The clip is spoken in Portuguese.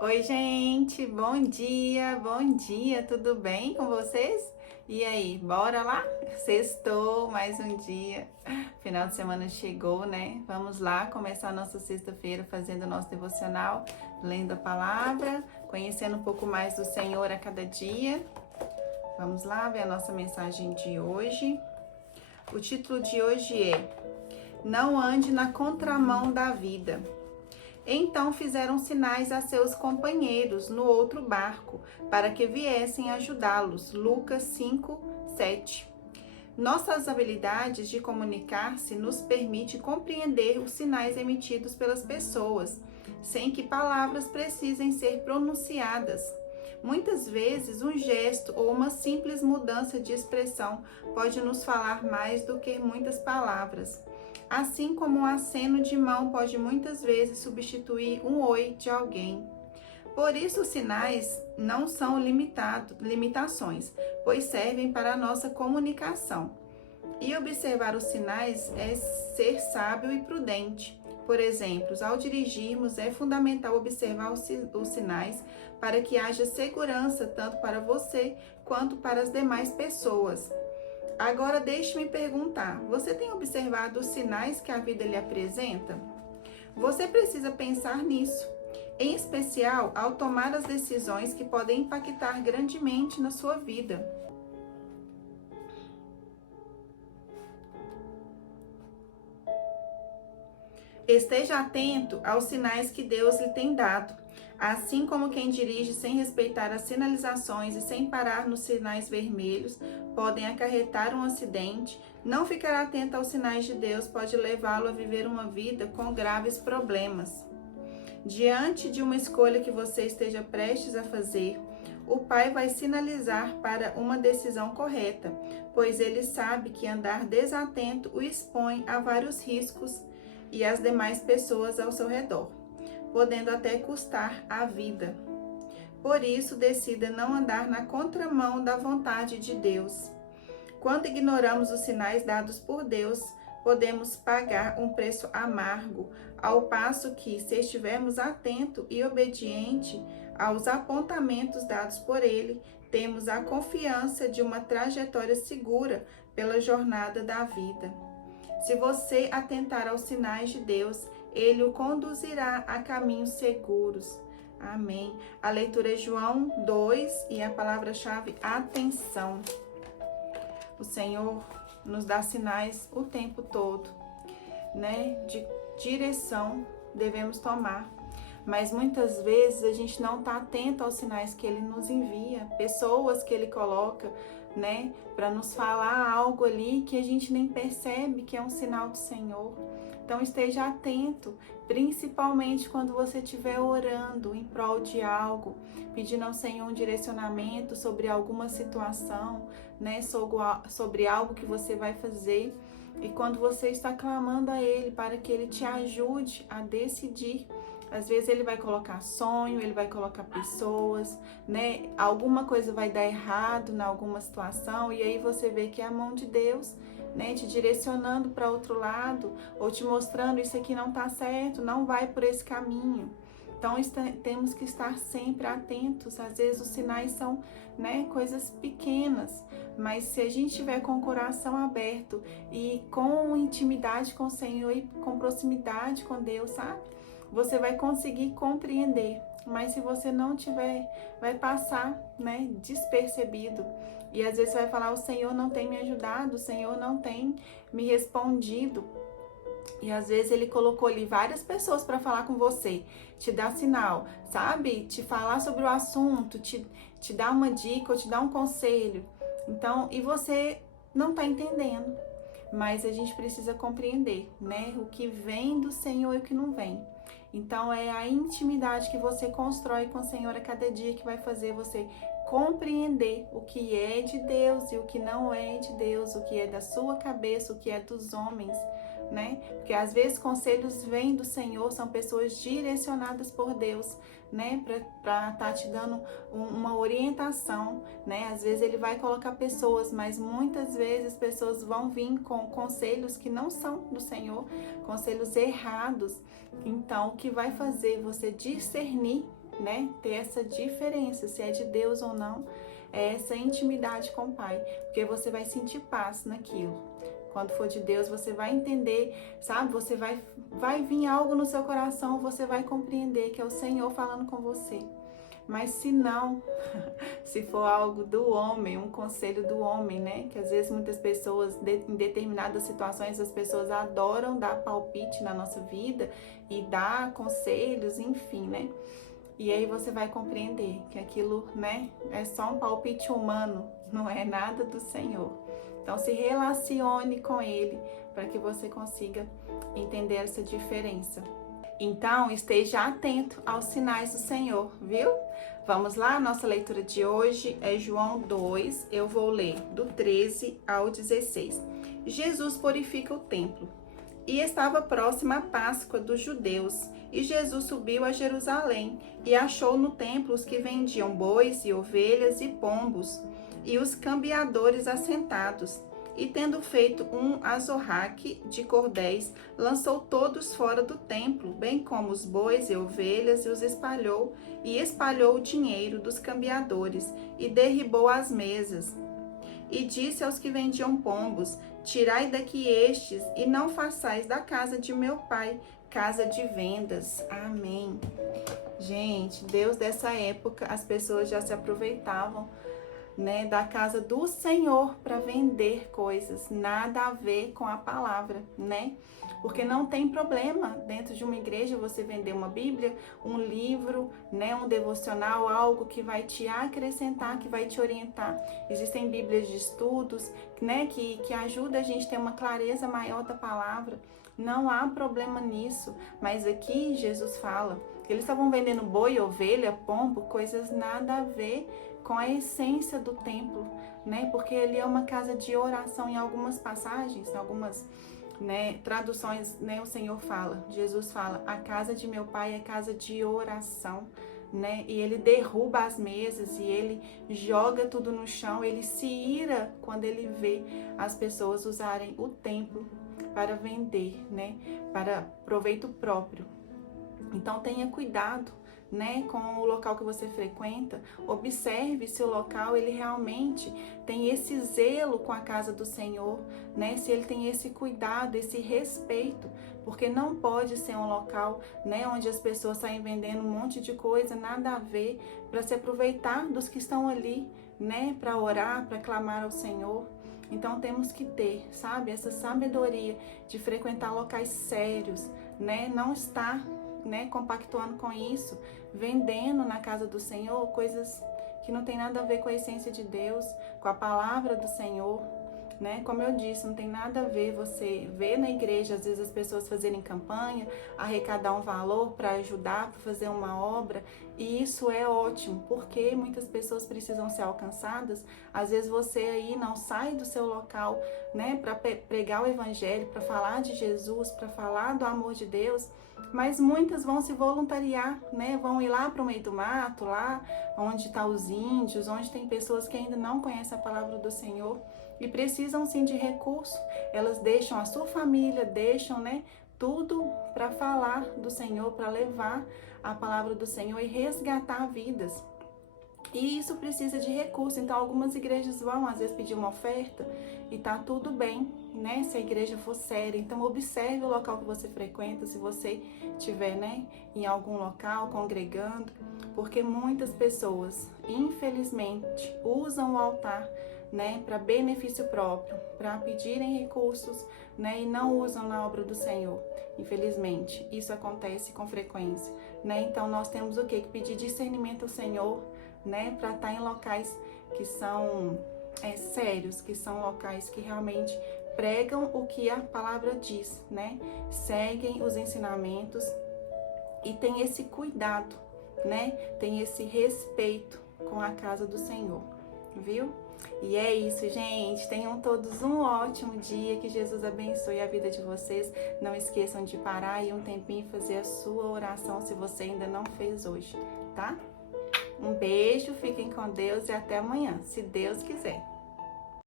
Oi, gente, bom dia, tudo bem com vocês? E aí, bora lá? Sextou, mais um dia, final de semana chegou, né? Vamos lá começar a nossa sexta-feira fazendo o nosso devocional, lendo a palavra, conhecendo um pouco mais do Senhor a cada dia. Vamos lá ver a nossa mensagem de hoje. O título de hoje é Não ande na contramão da vida. Então fizeram sinais a seus companheiros no outro barco, para que viessem ajudá-los. Lucas 5, 7. Nossas habilidades de comunicar-se nos permite compreender os sinais emitidos pelas pessoas, sem que palavras precisem ser pronunciadas. Muitas vezes, um gesto ou uma simples mudança de expressão pode nos falar mais do que muitas palavras. Assim como um aceno de mão pode muitas vezes substituir um oi de alguém. Por isso, os sinais não são limitações, pois servem para a nossa comunicação. E observar os sinais é ser sábio e prudente. Por exemplo, ao dirigirmos, é fundamental observar os sinais para que haja segurança tanto para você quanto para as demais pessoas. Agora deixe-me perguntar, você tem observado os sinais que a vida lhe apresenta? Você precisa pensar nisso, em especial ao tomar as decisões que podem impactar grandemente na sua vida. Esteja atento aos sinais que Deus lhe tem dado. Assim como quem dirige sem respeitar as sinalizações e sem parar nos sinais vermelhos podem acarretar um acidente, não ficar atento aos sinais de Deus pode levá-lo a viver uma vida com graves problemas. Diante de uma escolha que você esteja prestes a fazer, o pai vai sinalizar para uma decisão correta, pois ele sabe que andar desatento o expõe a vários riscos e as demais pessoas ao seu redor, podendo até custar a vida. Por isso, decida não andar na contramão da vontade de Deus. Quando ignoramos os sinais dados por Deus, podemos pagar um preço amargo, ao passo que, se estivermos atento e obediente aos apontamentos dados por Ele, temos a confiança de uma trajetória segura pela jornada da vida. Se você atentar aos sinais de Deus, Ele o conduzirá a caminhos seguros. Amém. A leitura é João 2 e a palavra-chave atenção. O Senhor nos dá sinais o tempo todo, né? De direção devemos tomar. Mas muitas vezes a gente não está atento aos sinais que Ele nos envia, pessoas que Ele coloca, né, para nos falar algo ali que a gente nem percebe que é um sinal do Senhor. Então esteja atento, principalmente quando você estiver orando em prol de algo, pedindo ao Senhor um direcionamento sobre alguma situação, né, sobre algo que você vai fazer. E quando você está clamando a Ele para que Ele te ajude a decidir, às vezes Ele vai colocar sonho, Ele vai colocar pessoas, né? Alguma coisa vai dar errado em alguma situação e aí você vê que é a mão de Deus, né? Te direcionando para outro lado ou te mostrando isso aqui não está certo, não vai por esse caminho. Então temos que estar sempre atentos. Às vezes os sinais são, né, coisas pequenas, mas se a gente tiver com o coração aberto e com intimidade com o Senhor e com proximidade com Deus, sabe? Você vai conseguir compreender, mas se você não tiver, vai passar, né, despercebido. E às vezes você vai falar, o Senhor não tem me ajudado, o Senhor não tem me respondido. E às vezes Ele colocou ali várias pessoas para falar com você, te dar sinal, sabe? Te falar sobre o assunto, te dar uma dica ou te dar um conselho. Então, e você não está entendendo. Mas a gente precisa compreender, né? O que vem do Senhor e o que não vem. Então é a intimidade que você constrói com o Senhor a cada dia que vai fazer você compreender o que é de Deus e o que não é de Deus, o que é da sua cabeça, o que é dos homens, né? Porque às vezes conselhos vêm do Senhor, são pessoas direcionadas por Deus, né? Para estar te dando uma orientação, né? Às vezes Ele vai colocar pessoas, mas muitas vezes pessoas vão vir com conselhos que não são do Senhor, conselhos errados. Então, o que vai fazer você discernir né, ter essa diferença, se é de Deus ou não, é essa intimidade com o Pai, porque você vai sentir paz naquilo. Quando for de Deus, você vai entender, sabe? Você vai vir algo no seu coração, você vai compreender que é o Senhor falando com você. Mas se não, se for algo do homem, um conselho do homem, né? Que às vezes muitas pessoas, em determinadas situações, as pessoas adoram dar palpite na nossa vida e dar conselhos, enfim, né? E aí você vai compreender que aquilo, né, é só um palpite humano, não é nada do Senhor. Então se relacione com Ele para que você consiga entender essa diferença. Então, esteja atento aos sinais do Senhor, viu? Vamos lá, nossa leitura de hoje é João 2, eu vou ler do 13 ao 16. Jesus purifica o templo. E estava próxima a Páscoa dos judeus, e Jesus subiu a Jerusalém, e achou no templo os que vendiam bois e ovelhas e pombos, e os cambiadores assentados. E tendo feito um azorraque de cordéis, lançou todos fora do templo, bem como os bois e ovelhas, e os espalhou o dinheiro dos cambiadores, e derribou as mesas. E disse aos que vendiam pombos: tirai daqui estes, e não façais da casa de meu pai casa de vendas. Amém. Gente, Deus dessa época, as pessoas já se aproveitavam, né, da casa do Senhor para vender coisas, nada a ver com a palavra, né? Porque não tem problema dentro de uma igreja você vender uma Bíblia, um livro, né, um devocional, algo que vai te acrescentar, que vai te orientar. Existem Bíblias de estudos, né, que ajuda a gente a ter uma clareza maior da palavra. Não há problema nisso, mas aqui Jesus fala que eles estavam vendendo boi, ovelha, pombo, coisas nada a ver com a essência do templo, né? Porque ele é uma casa de oração. Em algumas passagens, algumas, né, traduções, né, o Senhor fala, Jesus fala, a casa de meu pai é casa de oração, né? E ele derruba as mesas e ele joga tudo no chão, ele se ira quando ele vê as pessoas usarem o templo para vender, né? Para proveito próprio. Então tenha cuidado, né, com o local que você frequenta. Observe se o local ele realmente tem esse zelo com a casa do Senhor, né? Se ele tem esse cuidado, esse respeito, porque não pode ser um local, né, onde as pessoas saem vendendo um monte de coisa, nada a ver, para se aproveitar dos que estão ali, né, para orar, para clamar ao Senhor. Então temos que ter, sabe, essa sabedoria de frequentar locais sérios, né? Não estar, né, compactuando com isso, vendendo na casa do Senhor coisas que não tem nada a ver com a essência de Deus, com a palavra do Senhor, né? Como eu disse, não tem nada a ver você ver na igreja, às vezes as pessoas fazerem campanha, arrecadar um valor para ajudar, para fazer uma obra, e isso é ótimo, porque muitas pessoas precisam ser alcançadas. Às vezes você aí não sai do seu local, né, para pregar o evangelho, para falar de Jesus, para falar do amor de Deus, mas muitas vão se voluntariar, né? Vão ir lá para o meio do mato, lá onde estão os índios, onde tem pessoas que ainda não conhecem a palavra do Senhor e precisam sim de recurso. Elas deixam a sua família, deixam, né, tudo para falar do Senhor, para levar a palavra do Senhor e resgatar vidas. E isso precisa de recurso. Então algumas igrejas vão às vezes pedir uma oferta e tá tudo bem, né? Se a igreja for séria. Então observe o local que você frequenta, se você estiver, né, em algum local congregando, porque muitas pessoas, infelizmente, usam o altar, né, para benefício próprio, para pedirem recursos, né, e não usam na obra do Senhor. Infelizmente, isso acontece com frequência, né? Então nós temos o quê? Que pedir discernimento ao Senhor, né, para estar em locais que são sérios, que são locais que realmente pregam o que a palavra diz, né? Seguem os ensinamentos e tem esse cuidado, né? Tem esse respeito com a casa do Senhor, viu? E é isso, gente. Tenham todos um ótimo dia. Que Jesus abençoe a vida de vocês. Não esqueçam de parar e um tempinho fazer a sua oração se você ainda não fez hoje, tá? Um beijo, fiquem com Deus e até amanhã, se Deus quiser.